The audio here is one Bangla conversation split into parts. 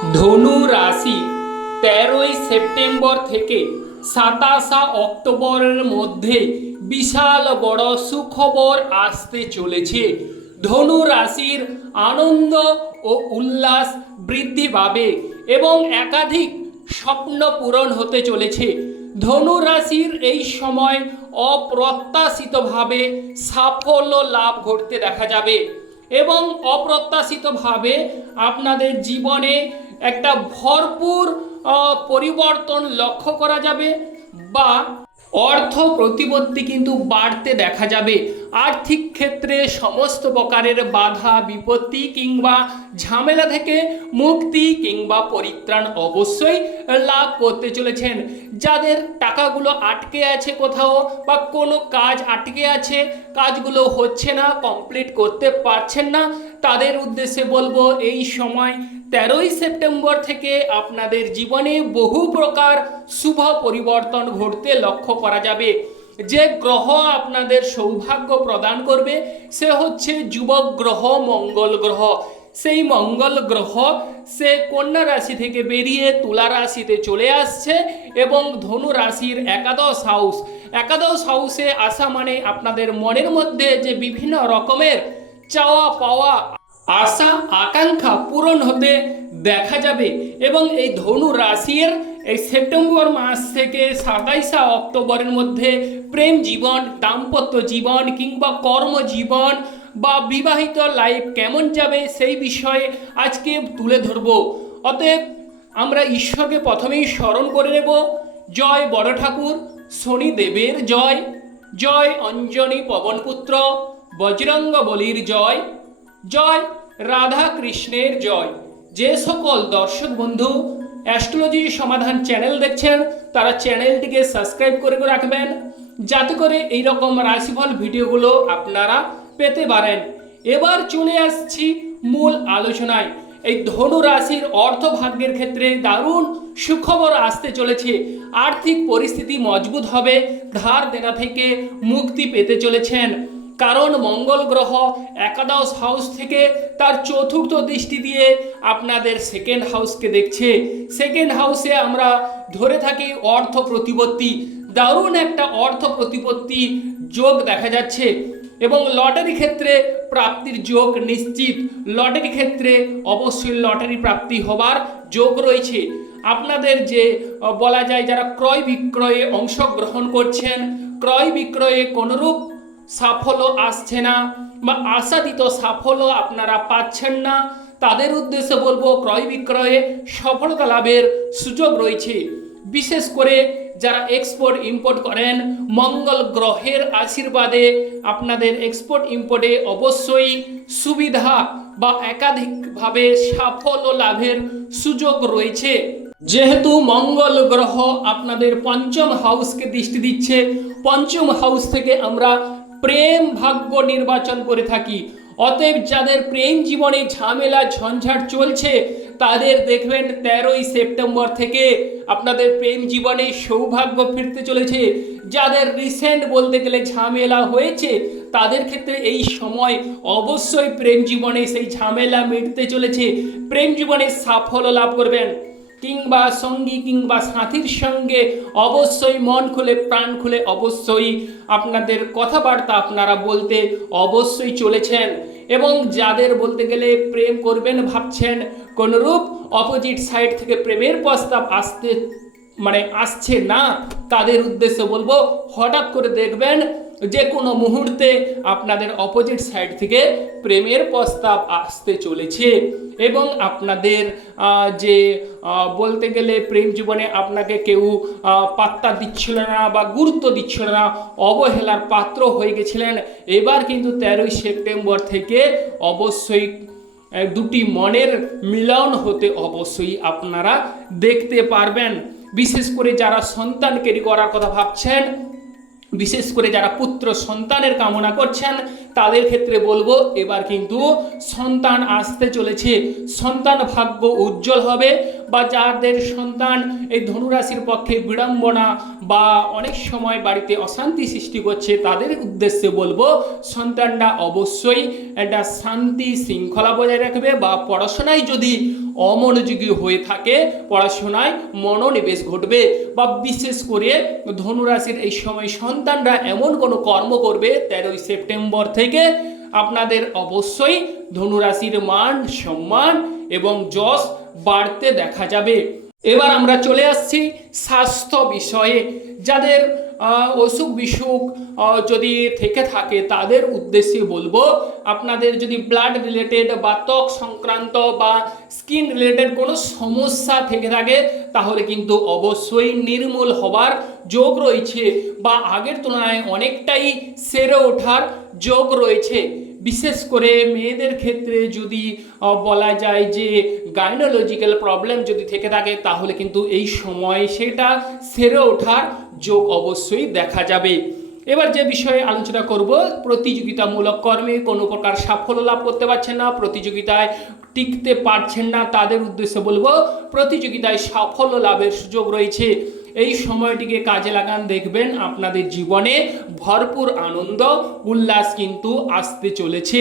ধনু রাশি তেরোই সেপ্টেম্বর থেকে সাতাশা অক্টোবরের মধ্যে বিশাল বড় সুখবর আসতে চলেছে। ধনু রাশির আনন্দ ও উল্লাস বৃদ্ধি পাবে এবং একাধিক স্বপ্ন পূরণ হতে চলেছে। ধনু রাশির এই সময় অপ্রত্যাশিতভাবে সাফল্য লাভ ঘটতে দেখা যাবে এবং অপ্রত্যাশিতভাবে আপনাদের জীবনে একটা ভরপুর পরিবর্তন লক্ষ্য করা যাবে বা অর্থ প্রতিপত্তি কিন্তু বাড়তে দেখা যাবে। আর্থিক ক্ষেত্রে সমস্ত প্রকারের বাধা, বিপত্তি কিংবা ঝামেলা থেকে মুক্তি কিংবা পরিত্রাণ অবশ্যই লাভ করতে চলেছেন। যাদের টাকাগুলো আটকে আছে কোথাও বা কোনো কাজ আটকে আছে, কাজগুলো হচ্ছে না কমপ্লিট করতে পারছেন না, তাদের উদ্দেশ্যে বলব এই সময় তেরোই সেপ্টেম্বর থেকে আপনাদের জীবনে বহু প্রকার শুভ পরিবর্তন ঘটতে লক্ষ্য করা যাবে। যে গ্রহ আপনাদের সৌভাগ্য প্রদান করবে, সে হচ্ছে যুবক গ্রহ, মঙ্গল গ্রহ। সেই মঙ্গল গ্রহ, সে কন্যা রাশি থেকে বেরিয়ে তুলা রাশিতে চলে আসছে এবং ধনু রাশির একাদশ হাউস একাদশ হাউসে আসা মানে আপনাদের মনের মধ্যে যে বিভিন্ন রকমের চাওয়া পাওয়া আশা, আকাঙ্ক্ষা পূরণ হতে দেখা যাবে এবং এই ধনু রাশির এই সেপ্টেম্বর মাস থেকে সাতাইশা অক্টোবরের মধ্যে প্রেম জীবন, দাম্পত্য জীবন কিংবা কর্মজীবন বা বিবাহিত লাইফ কেমন যাবে সেই বিষয়ে আজকে তুলে ধরব। অতএব আমরা ঈশ্বরকে প্রথমেই স্মরণ করে নেব। জয় বড় ঠাকুর, শনিদেবের জয়। জয় অঞ্জনী পবনপুত্র বজরঙ্গ বলির জয়। জয় রাধা কৃষ্ণের জয়। যে সকল দর্শক বন্ধু, অ্যাস্ট্রোলজি সমাধান চ্যানেল দেখছেন, তারা চ্যানেলটিকে সাবস্ক্রাইব করে রাখবেন, যাতে করে এই রকম রাশিফল ভিডিওগুলো আপনারা পেতে পারেন। এবার চলে আসছি মূল আলোচনায়। এই ধনু রাশির অর্থ ভাগ্যের ক্ষেত্রে দারুণ সুখবর আসতে চলেছে। আর্থিক পরিস্থিতি মজবুত হবে, ধার দেনা থেকে মুক্তি পেতে চলেছেন। কারণ মঙ্গল গ্রহ একাদশ হাউস থেকে তার চতুর্থ দৃষ্টি দিয়ে আপনাদের সেকেন্ড হাউসকে দেখছে। সেকেন্ড হাউসে আমরা ধরে থাকি অর্থ প্রতিপত্তি। দারুণ একটা অর্থ প্রতিপত্তি যোগ দেখা যাচ্ছে এবং লটারি ক্ষেত্রে প্রাপ্তির যোগ নিশ্চিত। লটারি ক্ষেত্রে অবশ্যই লটারি প্রাপ্তি হবার যোগ রয়েছে। আপনাদের যে বলা যায় যারা ক্রয় বিক্রয়ে অংশগ্রহণ করছেন, ক্রয় বিক্রয়ে কোনরূপ সাফল্য আসছে না বা আশাদিত সাফল্য আপনারা পাচ্ছেন না, তাদের উদ্দেশ্যে বলব ক্রয় বিক্রয়ে সফলতা লাভের সুযোগ রয়েছে। বিশেষ করে যারা এক্সপোর্ট ইম্পোর্ট করেন, মঙ্গল গ্রহের আশীর্বাদে আপনাদের এক্সপোর্ট ইম্পোর্টে অবশ্যই সুবিধা বা একাধিকভাবে সাফল্য লাভের সুযোগ রয়েছে। যেহেতু মঙ্গল গ্রহ আপনাদের পঞ্চম হাউসকে দৃষ্টি দিচ্ছে, পঞ্চম হাউস থেকে আমরা প্রেম ভাগ্য নির্বাচন করে থাকি। অতএব যাদের প্রেম জীবনে ঝামেলা, ঝঞ্ঝাট চলছে, তাদের দেখবেন তেরোই সেপ্টেম্বর থেকে আপনাদের প্রেম জীবনে সৌভাগ্য ফিরতে চলেছে। যাদের রিসেন্ট বলতে গেলে ঝামেলা হয়েছে, তাদের ক্ষেত্রে এই সময় অবশ্যই প্রেম জীবনে সেই ঝামেলা মিটতে চলেছে। প্রেম জীবনে সাফল্য লাভ করবেন। কিংবা সঙ্গী কিংবা সাথীর সঙ্গে অবশ্যই মন খুলে, প্রাণ খুলে অবশ্যই আপনাদের কথাবার্তা আপনারা বলতে অবশ্যই চলেছেন এবং যাদের বলতে গেলে প্রেম করবেন ভাবছেন, কোনরূপ অপোজিট সাইড থেকে প্রেমের প্রস্তাব আসতে মানে আসছে না, তাদের উদ্দেশ্যে বলব, হঠাৎ করে দেখবেন যে কোনো মুহূর্তে আপনাদের অপোজিট সাইড থেকে প্রেমের প্রস্তাব আসতে চলেছে এবং আপনাদের যে বলতে গেলে প্রেম জীবনে আপনাকে কেউ পাত্তা দিচ্ছিল না বা গুরুত্ব দিচ্ছিল না, অবহেলার পাত্র হয়ে গেছিলেন। এবার কিন্তু তেরোই সেপ্টেম্বর থেকে অবশ্যই দুটি মনের মিলন হতে অবশ্যই আপনারা দেখতে পারবেন। বিশেষ করে যারা সন্তান ক্যারি করার কথা ভাবছেন বিশেষ করে যারা পুত্র সন্তানের কামনা করছেন, তাদের ক্ষেত্রে বলব, এবার কিন্তু সন্তান আসতে চলেছে। সন্তান ভাগ্য উজ্জ্বল হবে বা যাদের সন্তান এই ধনুরাশির পক্ষে বিড়ম্বনা বা অনেক সময় বাড়িতে অশান্তি সৃষ্টি করছে, তাদের উদ্দেশ্যে বলব, সন্তানরা অবশ্যই একটা শান্তি শৃঙ্খলা বজায় রাখবে বা পড়াশোনায় যদি অমনোযোগী হয়ে থাকে, পড়াশোনায় মনোনিবেশ ঘটবে বা বিশেষ করে ধনুরাশির এই সময় সন্তানরা এমন কোনো কর্ম করবে, তেরোই সেপ্টেম্বর থেকে আপনাদের অবশ্যই ধনুরাশির মান, সম্মান এবং যশ বাড়তে দেখা যাবে। এবার আমরা চলে আসছি স্বাস্থ্য বিষয়ে, যাদের অসুখ বিসুখ যদি থেকে থাকে, তাদের উদ্দেশ্যে বলব, আপনাদের যদি ব্লাড রিলেটেড বা ত্বক সংক্রান্ত বা স্কিন রিলেটেড কোনো সমস্যা থেকে থাকে, তাহলে কিন্তু অবশ্যই নির্মূল হবার যোগ রয়েছে বা আগের তুলনায় অনেকটাই সেরে ওঠার যোগ রয়েছে। বিশেষ করে মেয়েদের ক্ষেত্রে যদি বলা যায় যে গাইনোলজিক্যাল প্রবলেম যদি থেকে থাকে, তাহলে কিন্তু এই সময় সেটা সেরে ওঠার যোগ অবশ্যই দেখা যাবে। এবার যে বিষয়ে আলোচনা করব, প্রতিযোগিতামূলক কর্মে কোনো প্রকার সাফল্য লাভ করতে পারছেন না, প্রতিযোগিতায় টিকতে পারছেন না, তাদের উদ্দেশ্যে বলব, প্রতিযোগিতায় সাফল্য লাভের সুযোগ রয়েছে। এই সময়টিকে কাজে লাগান, দেখবেন আপনাদের জীবনে ভরপুর আনন্দ, উল্লাস কিন্তু আসতে চলেছে।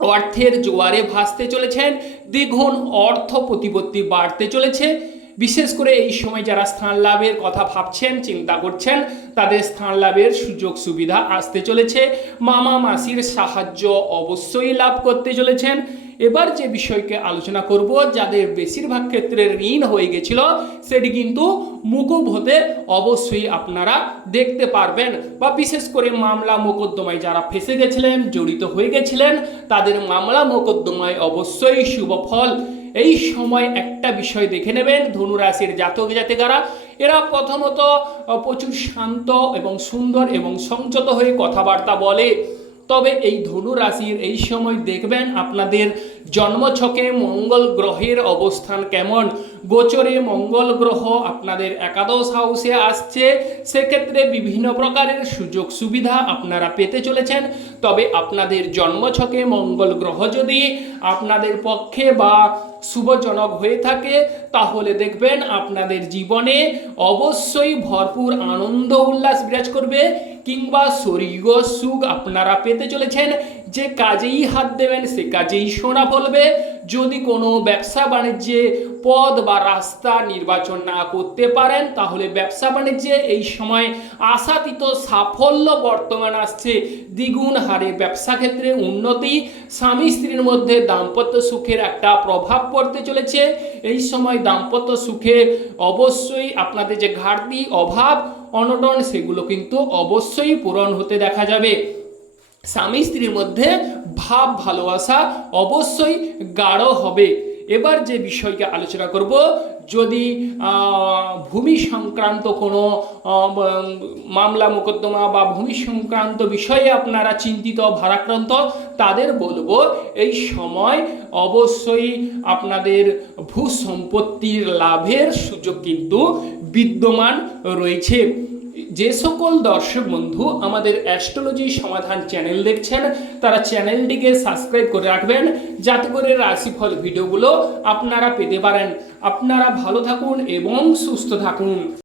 অর্থের জোয়ারে ভাসতে চলেছেন, দ্বিগুণ অর্থ প্রতিপত্তি বাড়তে চলেছে। বিশেষ করে এই সময় যারা স্থান লাভের কথা ভাবছেন, চিন্তা করছেন, তাদের স্থান লাভের সুযোগ সুবিধা আসতে চলেছে। মামা মাসির সাহায্য অবশ্যই লাভ করতে চলেছেন। এবার যে বিষয়কে আলোচনা করব, যাদের বেশিরভাগ ক্ষেত্রে ঋণ হয়ে গেছিল, সেটি কিন্তু মুকুব হতে অবশ্যই আপনারা দেখতে পারবেন। বা বিশেষ করে মামলা মোকদ্দমায় যারা ফেসে গেছিলেন, জড়িত হয়ে গেছিলেন, তাদের মামলা মোকদ্দমায় অবশ্যই শুভ ফল এই সময় একটা বিষয় দেখে নেবেন। ধনুরাশির জাতক জাতিকারা, এরা প্রথমত প্রচুর শান্ত এবং সুন্দর এবং সংযত হয়ে কথাবার্তা বলে। তবে এই ধনু রাশির এই সময় দেখবেন আপনাদের জন্মছকে মঙ্গল গ্রহের অবস্থান কেমন। গোচরে মঙ্গল গ্রহ আপনাদের একাদশ হাউসে আসছে। সেক্ষেত্রে বিভিন্ন প্রকারের সুযোগ সুবিধা আপনারা পেতে চলেছেন। তবে আপনাদের জন্মছকে মঙ্গল গ্রহ যদি আপনাদের পক্ষে বা শুভজনক হয়ে থাকে, তাহলে দেখবেন আপনাদের জীবনে অবশ্যই ভরপুর আনন্দ উল্লাস বিরাজ করবে কিংবা স্বর্গীয় সুখ আপনারা পেতে চলেছেন। যে কাজেই হাত দেবেন, সে কাজেই সোনা ফলবে। যদি কোনো ব্যবসা বাণিজ্যে পদ বা রাস্তা নির্বাচন না করতে পারেন, তাহলে ব্যবসা বাণিজ্যে এই সময় আশাতীত সাফল্য বর্তমান আসছে। দ্বিগুণ হারে ব্যবসা ক্ষেত্রে উন্নতি, স্বামী স্ত্রীর মধ্যে দাম্পত্য সুখের একটা প্রভাব পড়তে চলেছে। এই সময় দাম্পত্য সুখে অবশ্যই আপনাদের যে ঘাটতি, অভাব, অনটন, সেগুলো কিন্তু অবশ্যই পূরণ হতে দেখা যাবে। স্বামী স্ত্রীর মধ্যে ভাব ভালোবাসা অবশ্যই গাঢ় হবে। এবার যে বিষয়কে আলোচনা করব, যদি ভূমি সংক্রান্ত কোনো মামলা, মোকদ্দমা বা ভূমি সংক্রান্ত বিষয়ে আপনারা চিন্তিত, ভারাক্রান্ত, তাদের বলব, এই সময় অবশ্যই আপনাদের ভূ সম্পত্তির লাভের সুযোগ কিন্তু বিদ্যমান রয়েছে। যে সকল দর্শক বন্ধু আমাদের অ্যাস্ট্রোলজি সমাধান চ্যানেল দেখছেন, তারা চ্যানেলটিকে সাবস্ক্রাইব করে রাখবেন, যাতে করে রাশিফল ভিডিওগুলো আপনারা পেতে পারেন। আপনারা ভালো থাকুন এবং সুস্থ থাকুন।